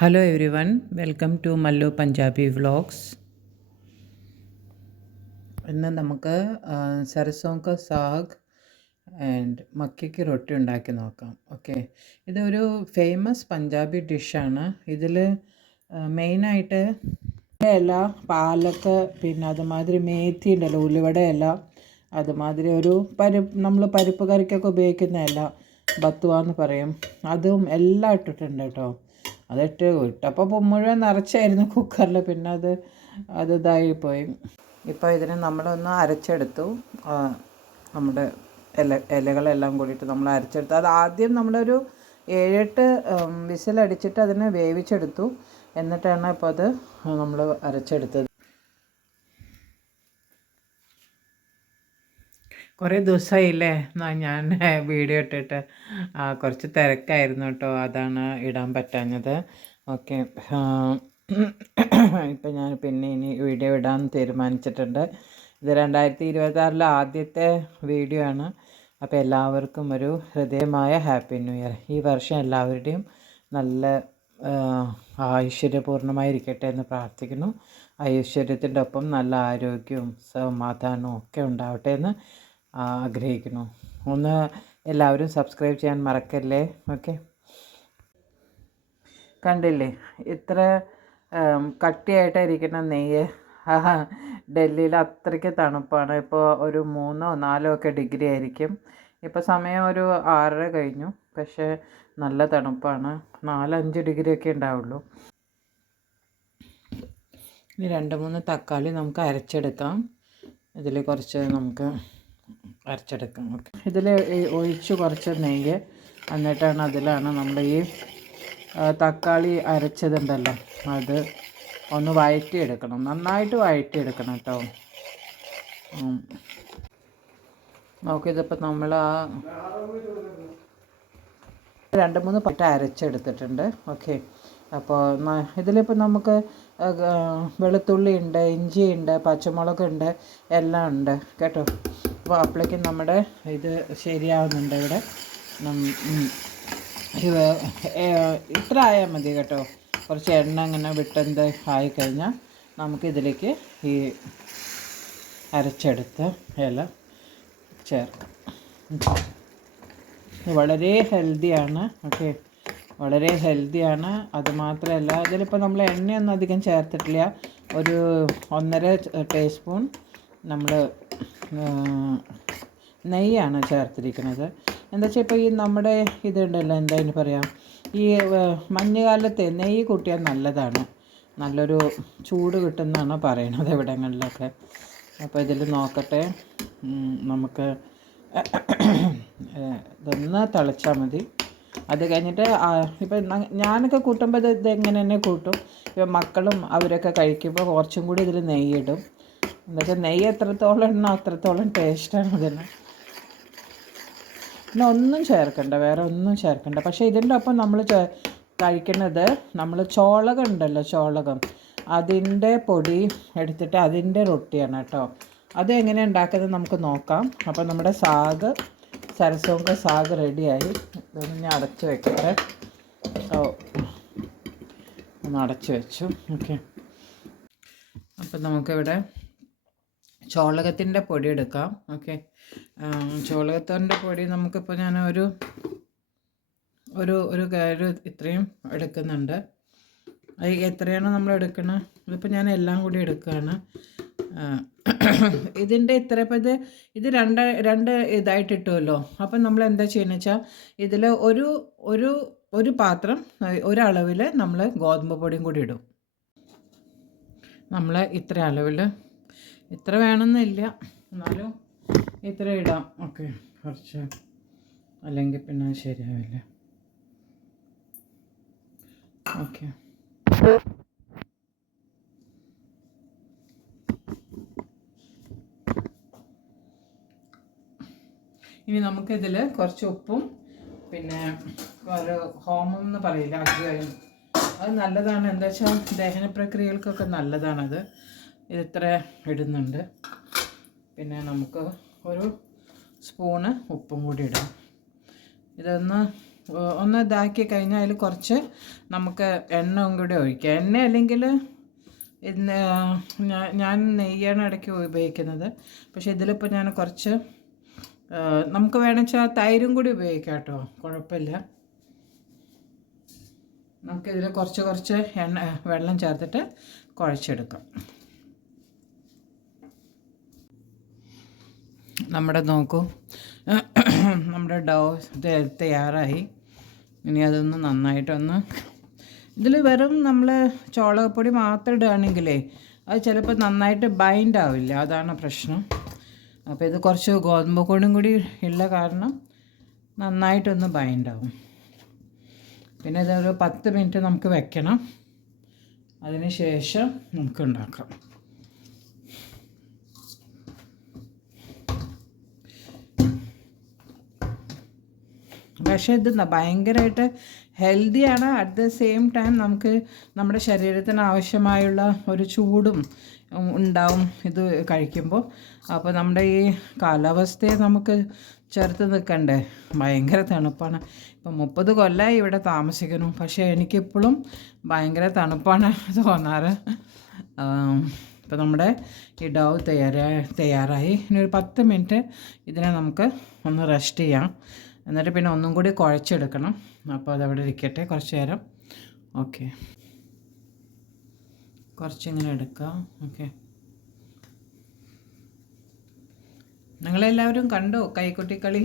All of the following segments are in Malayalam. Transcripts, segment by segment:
Hello everyone, welcome to Mallu Punjabi Vlogs. ഇന്ന് നമുക്ക് സർസോങ്ക സാഗ് ആൻഡ് മക്കയ്ക്ക് റൊട്ടി ഉണ്ടാക്കി നോക്കാം. ഓക്കെ, ഇതൊരു ഫേമസ് പഞ്ചാബി ഡിഷാണ്. ഇതിൽ മെയിനായിട്ട് ഇല, പാലക്ക്, പിന്നെ അതുമാതിരി മേത്തി ഉണ്ടല്ലോ, ഉലുവട ഇല, അതുമാതിരി ഒരു നമ്മൾ പരിപ്പ് കറിക്കൊക്കെ ഉപയോഗിക്കുന്ന ഇല, ബത്തുവ എന്ന് പറയും, അതും എല്ലാം ഇട്ടിട്ടുണ്ട് കേട്ടോ. ഇട്ടപ്പോൾ മുഴുവൻ നിറച്ചായിരുന്നു കുക്കറിൽ, പിന്നെ അത് ഇതായിപ്പോയി. ഇപ്പോൾ ഇതിന് നമ്മളൊന്ന് അരച്ചെടുത്തു. നമ്മുടെ ഇലകളെല്ലാം കൂടിയിട്ട് നമ്മൾ അരച്ചെടുത്തു. അത് ആദ്യം നമ്മളൊരു 7-8 വിസിലടിച്ചിട്ട് അതിനെ വേവിച്ചെടുത്തു. എന്നിട്ടാണ് ഇപ്പോൾ അത് നമ്മൾ അരച്ചെടുത്തത്. കുറേ ദിവസമായില്ലേ ഞാൻ വീഡിയോ ഇട്ടിട്ട്. കുറച്ച് തിരക്കായിരുന്നു കേട്ടോ, അതാണ് ഇടാൻ പറ്റാഞ്ഞത്. ഓക്കെ, ഇപ്പം ഞാൻ പിന്നെ ഇനി വീഡിയോ ഇടാൻ തീരുമാനിച്ചിട്ടുണ്ട്. ഇത് 2026 ആദ്യത്തെ വീഡിയോ ആണ്. അപ്പോൾ എല്ലാവർക്കും ഒരു ഹൃദയമായ ഹാപ്പി ന്യൂ ഇയർ. ഈ വർഷം എല്ലാവരുടെയും നല്ല ഐശ്വര്യപൂർണ്ണമായിരിക്കട്ടെ എന്ന് പ്രാർത്ഥിക്കുന്നു. ഐശ്വര്യത്തിൻ്റെ ഒപ്പം നല്ല ആരോഗ്യവും സമാധാനവും ഒക്കെ ഉണ്ടാവട്ടെ എന്ന് ആഗ്രഹിക്കുന്നു. ഒന്ന് എല്ലാവരും സബ്സ്ക്രൈബ് ചെയ്യാൻ മറക്കല്ലേ. ഓക്കെ, കണ്ടില്ലേ ഇത്ര കട്ടിയായിട്ടായിരിക്കുന്ന നെയ്യ്. ഡൽഹിയിൽ അത്രയ്ക്ക് തണുപ്പാണ്. ഇപ്പോൾ ഒരു 3-4 ഡിഗ്രി ആയിരിക്കും. ഇപ്പോൾ സമയം ഒരു 6:30 കഴിഞ്ഞു, പക്ഷേ നല്ല തണുപ്പാണ്. 4-5 ഡിഗ്രി ഒക്കെ ഉണ്ടാവുള്ളൂ. ഇനി 2-3 തക്കാളി നമുക്ക് അരച്ചെടുക്കാം. ഇതിൽ കുറച്ച് നമുക്ക് അരച്ചെടുക്കാം. ഓക്കെ, ഇതിൽ ഒഴിച്ച് കുറച്ച് നെയ്യ്, എന്നിട്ടാണ് അതിലാണ് നമ്മൾ ഈ തക്കാളി അരച്ചതുണ്ടല്ലോ അത് ഒന്ന് വഴറ്റിയെടുക്കണം. നന്നായിട്ട് വഴറ്റിയെടുക്കണം കേട്ടോ. നോക്കിയതിപ്പോൾ നമ്മൾ 2-3 പട്ട അരച്ചെടുത്തിട്ടുണ്ട്. ഓക്കെ, അപ്പോൾ ഇതിലിപ്പോൾ നമുക്ക് വെളുത്തുള്ളി ഉണ്ട്, ഇഞ്ചിയുണ്ട്, പച്ചമുളകുണ്ട്, എല്ലാം ഉണ്ട് കേട്ടോ. അപ്പോൾ അപ്പോഴേക്കും നമ്മുടെ ഇത് ശരിയാവുന്നുണ്ട്. ഇവിടെ ഇത്ര ആയാൽ മതി കേട്ടോ. കുറച്ച് എണ്ണ ഇങ്ങനെ വിട്ടെന്ത് ആയിക്കഴിഞ്ഞാൽ നമുക്കിതിലേക്ക് ഈ അരച്ചെടുത്ത ഇല ചേർക്കാം. വളരെ ഹെൽത്തിയാണ്. ഓക്കെ, വളരെ ഹെൽത്തിയാണ്. അതുമാത്രമല്ല, ഇതിലിപ്പോൾ നമ്മൾ എണ്ണയൊന്നും അധികം ചേർത്തിട്ടില്ല. ഒരു 1.5 ടീസ്പൂൺ നമ്മൾ നെയ്യാണ് ചേർത്തിരിക്കുന്നത്. എന്താ വെച്ചാൽ ഇപ്പോൾ ഈ നമ്മുടെ ഇതുണ്ടല്ലോ, എന്തായാലും പറയാം, ഈ മഞ്ഞുകാലത്ത് നെയ്യ് കൂട്ടിയാൽ നല്ലതാണ്. നല്ലൊരു ചൂട് കിട്ടുമെന്നാണ് പറയണത് ഇവിടങ്ങളിലൊക്കെ. അപ്പോൾ ഇതിൽ നോക്കട്ടെ, നമുക്ക് ഇതൊന്ന് തിളച്ചാൽ മതി. അത് കഴിഞ്ഞിട്ട് ഇപ്പം ഞാനൊക്കെ കൂട്ടുമ്പോൾ ഇതെങ്ങനെ തന്നെ കൂട്ടും. ഇപ്പം മക്കളും അവരൊക്കെ കഴിക്കുമ്പോൾ കുറച്ചും കൂടി ഇതിൽ നെയ്യിടും. എന്താ വെച്ചാൽ നെയ്യ് എത്രത്തോളം ഇടണോ അത്രത്തോളം ടേസ്റ്റാണ് അതിന്. പിന്നെ ഒന്നും ചേർക്കണ്ട, വേറെ ഒന്നും ചേർക്കണ്ട. പക്ഷേ ഇതിൻ്റെ ഒപ്പം നമ്മൾ കഴിക്കുന്നത്, നമ്മൾ ചോളകം ഉണ്ടല്ലോ, ചോളകം, അതിൻ്റെ പൊടി എടുത്തിട്ട് അതിൻ്റെ റൊട്ടിയാണ് കേട്ടോ. അത് എങ്ങനെ ഉണ്ടാക്കുന്നത് നമുക്ക് നോക്കാം. അപ്പോൾ നമ്മുടെ സർസോങ്ക സാഗ് റെഡിയായി. ഇതൊന്ന് ഞാൻ അടച്ച് വെക്കട്ടെ. ഒന്ന് അടച്ച് വെച്ചു. ഓക്കെ, അപ്പം നമുക്കിവിടെ ചോളകത്തിൻ്റെ പൊടി എടുക്കാം. ഓക്കെ, ചോളകത്തിൻ്റെ പൊടി നമുക്കിപ്പോൾ ഞാൻ ഒരു ഇത്രയും എടുക്കുന്നുണ്ട്. എത്രയാണ് നമ്മൾ എടുക്കുന്നത്? ഇതിപ്പോൾ ഞാൻ എല്ലാം കൂടി എടുക്കുകയാണ്. ഇതിൻ്റെ ഇത്ര ഇപ്പോൾ ഇത് രണ്ട് ഇതായിട്ട് ഇട്ടുമല്ലോ. അപ്പം നമ്മൾ എന്താ ചെയ്യുന്നത് വെച്ചാൽ ഇതിൽ ഒരു പാത്രം ഒരളവിൽ നമ്മൾ ഗോതമ്പ് പൊടിയും കൂടി ഇടും. നമ്മൾ ഇത്ര അളവിൽ, ഇത്ര വേണമെന്നില്ല, എന്നാലും ഇത്ര ഇടാം. ഓക്കെ, കുറച്ച്, അല്ലെങ്കിൽ പിന്നെ ശരിയാവില്ല. ഓക്കെ, ഇനി നമുക്കിതിൽ കുറച്ച് ഉപ്പും, പിന്നെ ഒരു ഹോമം എന്ന് പറയില്ല, അജ്വൈൻ, അത് നല്ലതാണ്. എന്താ വെച്ചാൽ ദഹന പ്രക്രിയകൾക്കൊക്കെ നല്ലതാണത്. ഇതിത്ര ഇടുന്നുണ്ട്. പിന്നെ നമുക്ക് ഒരു സ്പൂണ് ഉപ്പും കൂടി ഇടാം. ഇതൊന്ന് ഒന്ന് ഇതാക്കി കഴിഞ്ഞാൽ അതിൽ കുറച്ച് നമുക്ക് എണ്ണയും കൂടി ഒഴിക്കുക. എണ്ണ അല്ലെങ്കിൽ ഇന്ന് ഞാൻ നെയ്യാണ് ഇടയ്ക്ക് ഉപയോഗിക്കുന്നത്. പക്ഷേ ഇതിലിപ്പോൾ ഞാൻ കുറച്ച് നമുക്ക് വേണമെന്നുവെച്ചാൽ തൈരും കൂടി ഉപയോഗിക്കാം കേട്ടോ, കുഴപ്പമില്ല. നമുക്കിതിൽ കുറച്ച് വെള്ളം ചേർത്തിട്ട് കുഴച്ചെടുക്കാം. നോക്കൂ, നമ്മുടെ ഡോ തയ്യാറായി. ഇനി അതൊന്ന് നന്നായിട്ടൊന്ന്, ഇതിൽ വെറും നമ്മൾ ചോളപ്പൊടി മാത്രം ഇടുകയാണെങ്കിലേ അത് ചിലപ്പോൾ നന്നായിട്ട് ബൈൻഡ് ആവില്ല, അതാണ് പ്രശ്നം. അപ്പോൾ ഇത് കുറച്ച് ഗോതമ്പ് പൊടിയും കൂടി ഉള്ള കാരണം നന്നായിട്ടൊന്ന് ബൈൻഡാവും. പിന്നെ ഇതൊരു 10 മിനിറ്റ് നമുക്ക് വെക്കണം. അതിന് ശേഷം നമുക്ക് ഉണ്ടാക്കാം. പക്ഷേ ഇത് ഭയങ്കരമായിട്ട് ഹെൽത്തിയാണ്. അറ്റ് ദ സെയിം ടൈം നമുക്ക് നമ്മുടെ ശരീരത്തിന് ആവശ്യമായുള്ള ഒരു ചൂടും ഉണ്ടാവും ഇത് കഴിക്കുമ്പോൾ. അപ്പോൾ നമ്മുടെ ഈ കാലാവസ്ഥയെ നമുക്ക് ചേർത്ത് നിൽക്കണ്ടേ, ഭയങ്കര തണുപ്പാണ്. ഇപ്പം 30 കൊല്ലമായി ഇവിടെ താമസിക്കുന്നു, പക്ഷേ എനിക്കിപ്പോഴും ഭയങ്കര തണുപ്പാണ് തോന്നാറ്. ഇപ്പോൾ നമ്മുടെ ഈ ഡോ തയ്യാറായി. ഇനി ഒരു 10 മിനിറ്റ് ഇതിനെ നമുക്ക് ഒന്ന് റെസ്റ്റ് ചെയ്യാം. എന്നിട്ട് പിന്നെ ഒന്നും കൂടി കുഴച്ചെടുക്കണം. അപ്പോൾ അതവിടെ ഇരിക്കട്ടെ കുറച്ച് നേരം. ഓക്കെ, കുറച്ചിങ്ങനെ എടുക്കാം. ഓക്കെ, നിങ്ങളെല്ലാവരും കണ്ടോ കൈക്കുട്ടിക്കളി?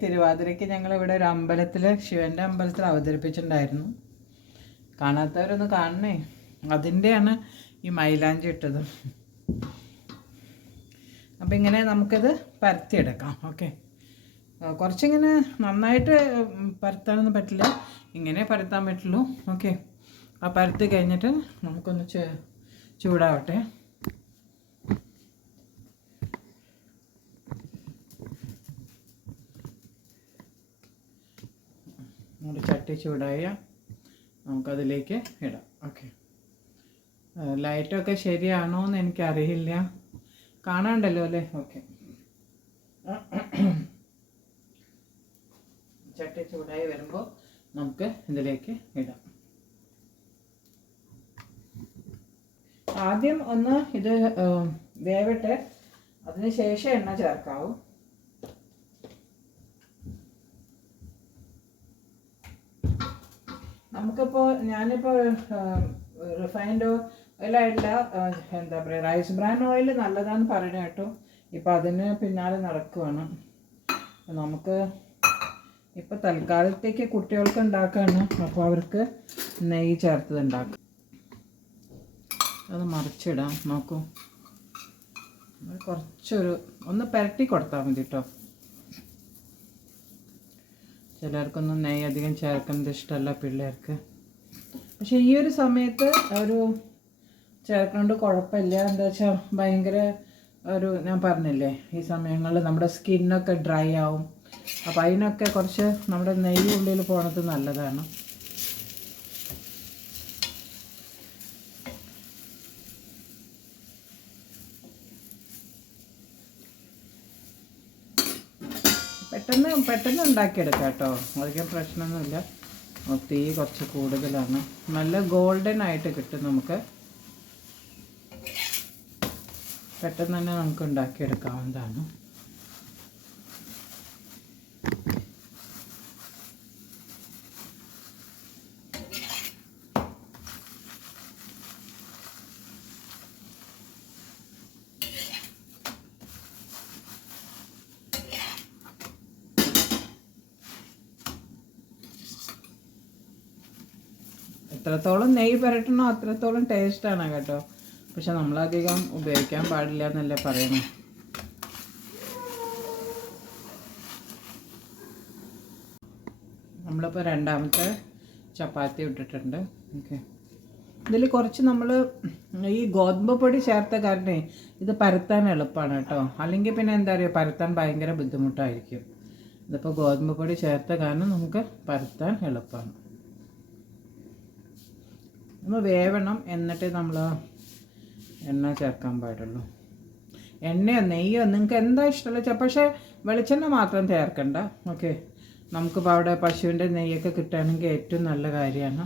തിരുവാതിരയ്ക്ക് ഞങ്ങളിവിടെ ഒരു അമ്പലത്തിൽ, ശിവൻ്റെ അമ്പലത്തിൽ അവതരിപ്പിച്ചിട്ടുണ്ടായിരുന്നു. കാണാത്തവരൊന്ന് കാണണേ. അതിൻ്റെയാണ് ഈ മൈലാഞ്ചി ഇട്ടത്. അപ്പം ഇങ്ങനെ നമുക്കിത് പരത്തിയെടുക്കാം. ഓക്കെ, കുറച്ചിങ്ങനെ നന്നായിട്ട് പരത്താനൊന്നും പറ്റില്ല, ഇങ്ങനെ പരത്താൻ പറ്റുള്ളൂ. ഓക്കെ, ആ പരത്തി കഴിഞ്ഞിട്ട് നമുക്കൊന്ന് ചൂടാവട്ടെ. നമ്മുടെ ചട്ടി ചൂടായ നമുക്കതിലേക്ക് ഇടാം. ഓക്കെ, ലൈറ്റൊക്കെ ശരിയാണോ എന്ന് എനിക്കറിയില്ല, കാണാണ്ടല്ലോ അല്ലേ? ഓക്കെ, ചട്ടി ചൂടായി വരുമ്പോൾ നമുക്ക് ഇതിലേക്ക് ഇടാം. ആദ്യം ഒന്ന് ഇത് വേവട്ടെ, അതിന് ശേഷം എണ്ണ ചേർക്കാവൂ. നമുക്കിപ്പോൾ ഞാനിപ്പോൾ റിഫൈൻഡ് ഓയിലല്ല, എന്താ പറയുക, റൈസ് ബ്രാൻ ഓയിൽ നല്ലതാണെന്ന് പറയണ കേട്ടോ. ഇപ്പോൾ അതിന് പിന്നാലെ നടക്കുവാണ്. നമുക്ക് ഇപ്പോൾ തൽക്കാലത്തേക്ക് കുട്ടികൾക്ക് ഉണ്ടാക്കാണ്, അപ്പോൾ അവർക്ക് നെയ്യ് ചേർത്തത് ഉണ്ടാക്കാം. അത് മറിച്ചിടാം. നോക്കൂ, കുറച്ചൊരു ഒന്ന് പുരട്ടി കൊടുത്താൽ മതി കേട്ടോ. ചിലർക്കൊന്നും നെയ്യ് അധികം ചേർക്കുന്നത് ഇഷ്ടമല്ല പിള്ളേർക്ക്. പക്ഷേ ഈ ഒരു സമയത്ത് ഒരു ചേർക്കുന്നത് കുഴപ്പമില്ല. എന്താ വെച്ചാൽ ഭയങ്കര ഞാൻ പറഞ്ഞില്ലേ, ഈ സമയങ്ങളിൽ നമ്മുടെ സ്കിന്നൊക്കെ ഡ്രൈ ആവും. അപ്പോൾ അതിനൊക്കെ കുറച്ച് നമ്മുടെ നെയ്യ് ഉള്ളിൽ പോണത് നല്ലതാണ്. പെട്ടെന്ന് ഉണ്ടാക്കിയെടുക്കാം കേട്ടോ, അധികം പ്രശ്നമൊന്നുമില്ല. തീ കുറച്ച് കൂടുതലാണ്, നല്ല ഗോൾഡൻ ആയിട്ട് കിട്ടും. നമുക്ക് പെട്ടെന്ന് തന്നെ നമുക്ക് ഉണ്ടാക്കിയെടുക്കാവുന്നതാണ്. എത്രത്തോളം നെയ്യ് പുരട്ടണോ അത്രത്തോളം ടേസ്റ്റാണ് കേട്ടോ. പക്ഷെ നമ്മളധികം ഉപയോഗിക്കാൻ പാടില്ല എന്നല്ലേ പറയണേ. നമ്മളിപ്പോൾ രണ്ടാമത്തെ ചപ്പാത്തി ഇട്ടിട്ടുണ്ട്. ഓക്കെ, ഇതിൽ കുറച്ച് നമ്മൾ ഈ ഗോതമ്പ് പൊടി ചേർത്ത കാരണേ ഇത് പരത്താൻ എളുപ്പമാണ് കേട്ടോ. അല്ലെങ്കിൽ പിന്നെ എന്താ പറയുക, പരത്താൻ ഭയങ്കര ബുദ്ധിമുട്ടായിരിക്കും. ഇതിപ്പോൾ ഗോതമ്പ് പൊടി ചേർത്ത കാരണം നമുക്ക് പരത്താൻ എളുപ്പമാണ്. നമ്മൾ വേവണം, എന്നിട്ട് നമ്മൾ എണ്ണ ചേർക്കാൻ പാടുള്ളൂ. എണ്ണയോ നെയ്യോ നിങ്ങൾക്ക് എന്താ ഇഷ്ടമുള്ള പക്ഷേ വെളിച്ചെണ്ണ മാത്രം ചേർക്കണ്ട. ഓക്കെ, നമുക്കിപ്പോൾ അവിടെ പശുവിൻ്റെ നെയ്യൊക്കെ കിട്ടുകയാണെങ്കിൽ ഏറ്റവും നല്ല കാര്യമാണ്.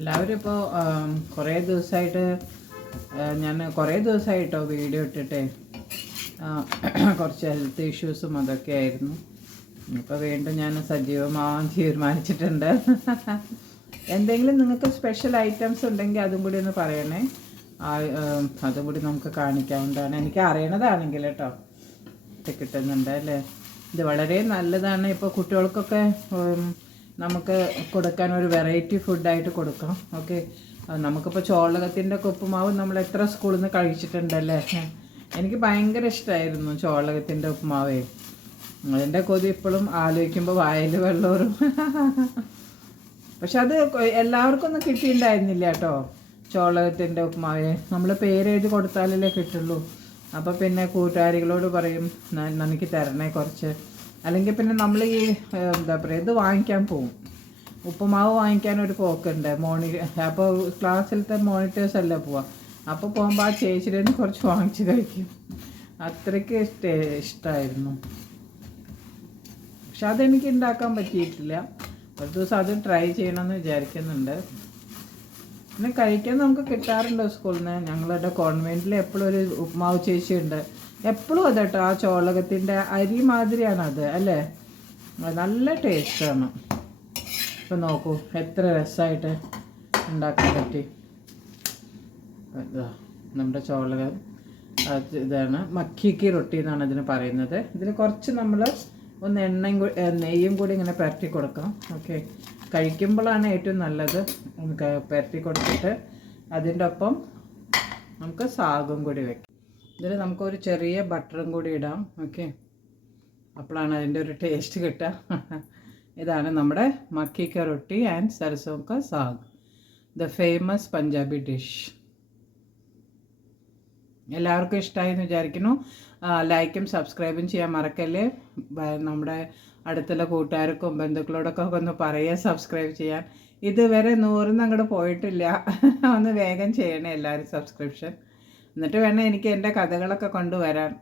എല്ലാവരും ഇപ്പോൾ കുറേ ദിവസമായിട്ടോ വീഡിയോ ഇട്ടിട്ടേ കുറച്ച് ഹെൽത്ത് ഇഷ്യൂസും അതൊക്കെ ആയിരുന്നു. ഇപ്പോൾ വീണ്ടും ഞാൻ സജീവമാവാൻ തീരുമാനിച്ചിട്ടുണ്ട്. എന്തെങ്കിലും നിങ്ങൾക്ക് സ്പെഷ്യൽ ഐറ്റംസ് ഉണ്ടെങ്കിൽ അതും കൂടി ഒന്ന് പറയണേ. അതും കൂടി നമുക്ക് കാണിക്കാവുന്നതാണ്. എനിക്ക് അറിയണതാണെങ്കിൽ കേട്ടോ. കിട്ടുന്നുണ്ട് അല്ലേ? ഇത് വളരെ നല്ലതാണ്. ഇപ്പോൾ കുട്ടികൾക്കൊക്കെ നമുക്ക് കൊടുക്കാൻ ഒരു വെറൈറ്റി ഫുഡായിട്ട് കൊടുക്കാം. ഓക്കെ, നമുക്കിപ്പോൾ ചോളകത്തിൻ്റെ ഒക്കെ ഉപ്പുമാവ് നമ്മൾ എത്ര സ്കൂളിൽ നിന്ന് കഴിച്ചിട്ടുണ്ടല്ലേ. എനിക്ക് ഭയങ്കര ഇഷ്ടമായിരുന്നു ചോളകത്തിൻ്റെ ഉപ്പുമാവേ. അതിൻ്റെ കൊതി ഇപ്പോഴും ആലോചിക്കുമ്പോൾ വായിൽ വെള്ളവും. പക്ഷെ അത് എല്ലാവർക്കും ഒന്നും കിട്ടിയിട്ടുണ്ടായിരുന്നില്ല കേട്ടോ. ചോളകത്തിൻ്റെ ഉപ്പുമാവ് നമ്മൾ പേരെഴുതി കൊടുത്താലല്ലേ കിട്ടുള്ളൂ. അപ്പോൾ പിന്നെ കൂട്ടുകാരികളോട് പറയും എനിക്ക് തരണേ കുറച്ച്. അല്ലെങ്കിൽ പിന്നെ നമ്മൾ ഈ എന്താ പറയുക ഇത് വാങ്ങിക്കാൻ പോവും. ഉപ്പുമാവ് വാങ്ങിക്കാനൊരു പോക്കുണ്ട്. അപ്പോൾ ക്ലാസ്സിലത്തെ മോണിറ്റേഴ്സ് അല്ലേ പോവാം. അപ്പോൾ പോകുമ്പോൾ ആ ചേച്ചിയുടെ നിന്ന് കുറച്ച് വാങ്ങിച്ച് കഴിക്കും. അത്രയ്ക്ക് ഇഷ്ടമായിരുന്നു. പക്ഷെ അതെനിക്ക് ഉണ്ടാക്കാൻ പറ്റിയിട്ടില്ല. ഒരു ദിവസം അത് ട്രൈ ചെയ്യണമെന്ന് വിചാരിക്കുന്നുണ്ട്. പിന്നെ കഴിക്കാൻ നമുക്ക് കിട്ടാറുണ്ട് സ്കൂളിൽ നിന്ന്. ഞങ്ങളുടെ കോൺവെൻറ്റിൽ എപ്പോഴും ഒരു ഉപ്പുമാവ് ചേച്ചിയുണ്ട്. എപ്പോഴും അതേട്ടോ, ആ ചോളകത്തിൻ്റെ അരി മാതിരിയാണത് അല്ലേ. നല്ല ടേസ്റ്റാണ്. ഇപ്പം നോക്കൂ എത്ര രസമായിട്ട് ഉണ്ടാക്കാൻ പറ്റി. നമ്മുടെ ചോളകം ഇതാണ് മക്കിക്ക് റൊട്ടി എന്നാണ് ഇതിന് പറയുന്നത്. ഇതിൽ കുറച്ച് നമ്മൾ ഒന്ന് നെയ്യും കൂടി ഇങ്ങനെ പുരട്ടി കൊടുക്കാം. ഓക്കെ, കഴിക്കുമ്പോഴാണ് ഏറ്റവും നല്ലത്. നമുക്ക് പുരട്ടി കൊടുത്തിട്ട് അതിൻ്റെ ഒപ്പം നമുക്ക് സാഗും കൂടി വെക്കാം. ഇതിൽ നമുക്കൊരു ചെറിയ ബട്ടറും കൂടി ഇടാം. ഓക്കെ, അപ്പോഴാണ് അതിൻ്റെ ഒരു ടേസ്റ്റ് കിട്ടുക. ഇതാണ് നമ്മുടെ മക്കി ka റൊട്ടി ആൻഡ് सरसों का साग, ദ ഫേമസ് പഞ്ചാബി ഡിഷ്. എല്ലാവർക്കും ഇഷ്ടമായി എന്ന് വിചാരിക്കുന്നു. ലൈക്കും സബ്സ്ക്രൈബും ചെയ്യാൻ മറക്കല്ലേ. നമ്മുടെ അടുത്തുള്ള കൂട്ടുകാർക്കും ബന്ധുക്കളോടൊക്കെ ഒന്ന് പറയുക സബ്സ്ക്രൈബ് ചെയ്യാൻ. ഇതുവരെ 100 അങ്ങോട്ട് പോയിട്ടില്ല. ഒന്ന് വേഗം ചെയ്യണേ എല്ലാവരും സബ്സ്ക്രിപ്ഷൻ. എന്നിട്ട് വേണം എനിക്ക് എൻ്റെ കഥകളൊക്കെ കൊണ്ടുവരാൻ.